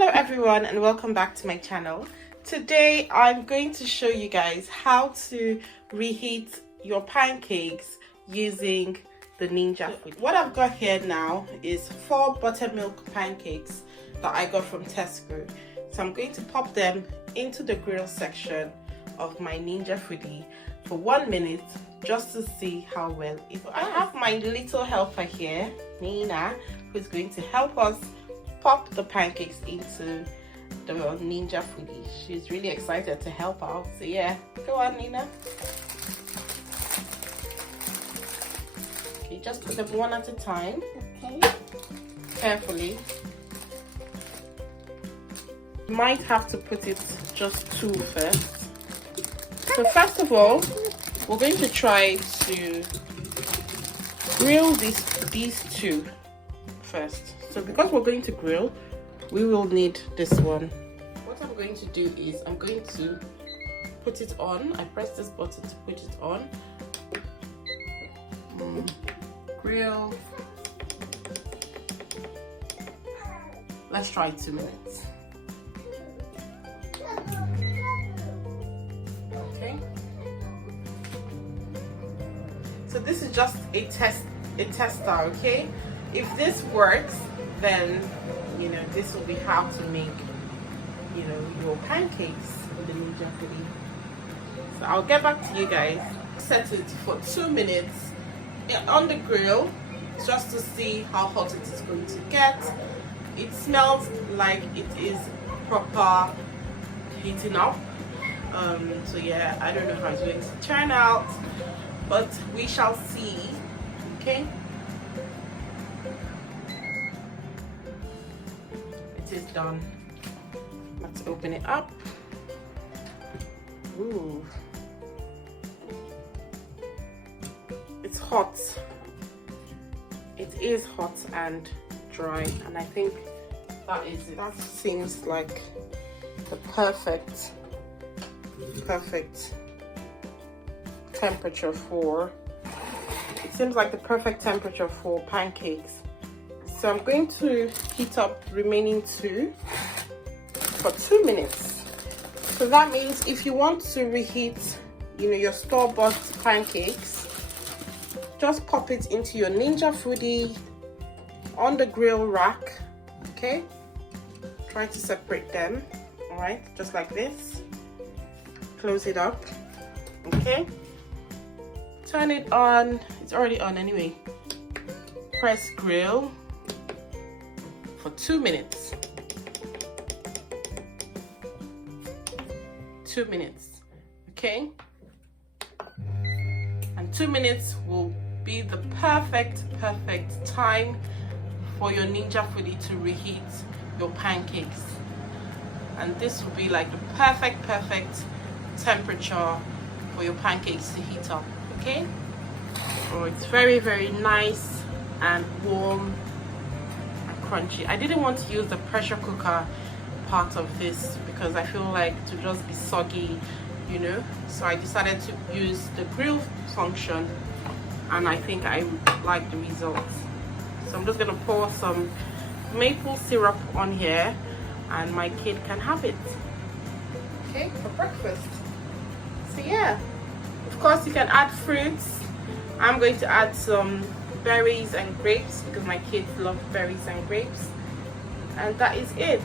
Hello everyone and welcome back to my channel. Today I'm going to show you guys how to reheat your pancakes using the Ninja Foodie. What I've got here now is 4 buttermilk pancakes that I got from Tesco. So I'm going to pop them into the grill section of my Ninja Foodie for 1 minute just to see how well it goes. I have my little helper here, Nina, who's going to help us pop the pancakes into the Ninja Foodie. She's really excited to help out. So yeah, go on, Nina. Okay, just put them one at a time. Okay. Carefully. You might have to put it just 2 first. So first of all, we're going to try to grill these 2 first. So because we're going to grill, we will need this one. What I'm going to do is I'm going to put it on. I press this button to put it on. Grill. Let's try 2 minutes. Okay. So this is just a tester, okay? If this works, then this will be how to make your pancakes with the Ninja Foodie. So I'll get back to you guys. Set it for 2 minutes on the grill just to see how hot it is going to get. It smells like it is proper heating up. So yeah, I don't know how it's going to turn out, but we shall see. Okay. Is done. Let's open it up. Ooh, it's hot. It is hot and dry, and I think that is it. That seems like the perfect temperature for. It seems like the perfect temperature for pancakes. So I'm going to heat up the remaining 2 for 2 minutes. So that means if you want to reheat, your store-bought pancakes, just pop it into your Ninja Foodie on the grill rack. Okay. Try to separate them. All right, just like this. Close it up. Okay. Turn it on. It's already on anyway. Press grill for 2 minutes. 2 minutes, okay? And 2 minutes will be the perfect time for your Ninja Foodie to reheat your pancakes. And this will be like the perfect temperature for your pancakes to heat up, okay? Oh, it's very nice and warm. Crunchy. I didn't want to use the pressure cooker part of this because I feel like to just be soggy, so I decided to use the grill function, and I think I like the results. So I'm just gonna pour some maple syrup on here and my kid can have it, okay, for breakfast. So yeah, of course you can add fruits. I'm going to add some berries and grapes because my kids love berries and grapes, and that is it.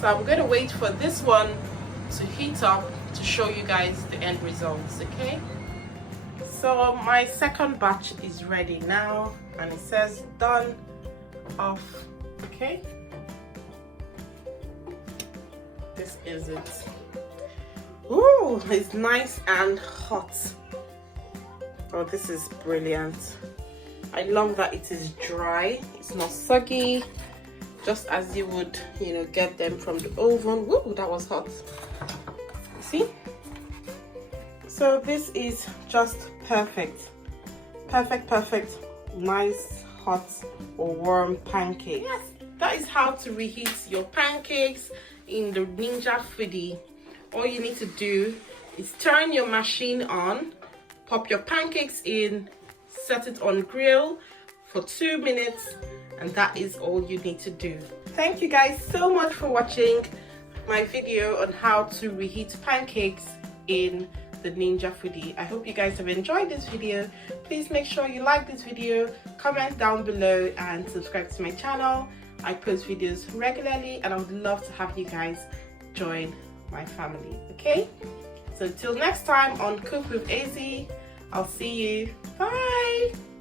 So I'm going to wait for this one to heat up to show you guys the end results. Okay, so my second batch is ready now and it says done, off. Okay, this is it. Ooh, it's nice and hot. Oh, this is brilliant. I love that it is dry, it's not soggy, just as you would, get them from the oven. Woo, that was hot. See? So this is just perfect. Nice, hot or warm pancake. Yes, that is how to reheat your pancakes in the Ninja Foodie. All you need to do is turn your machine on, pop your pancakes in, set it on grill for 2 minutes, and that is all you need to do. thank you guys so much for watching my video on how to reheat pancakes in the Ninja Foodie. I hope you guys have enjoyed this video. Please make sure you like this video, comment down below, and subscribe to my channel. I post videos regularly and I would love to have you guys join my family. Okay, so till next time on Cook with AZ, I'll see you. Bye.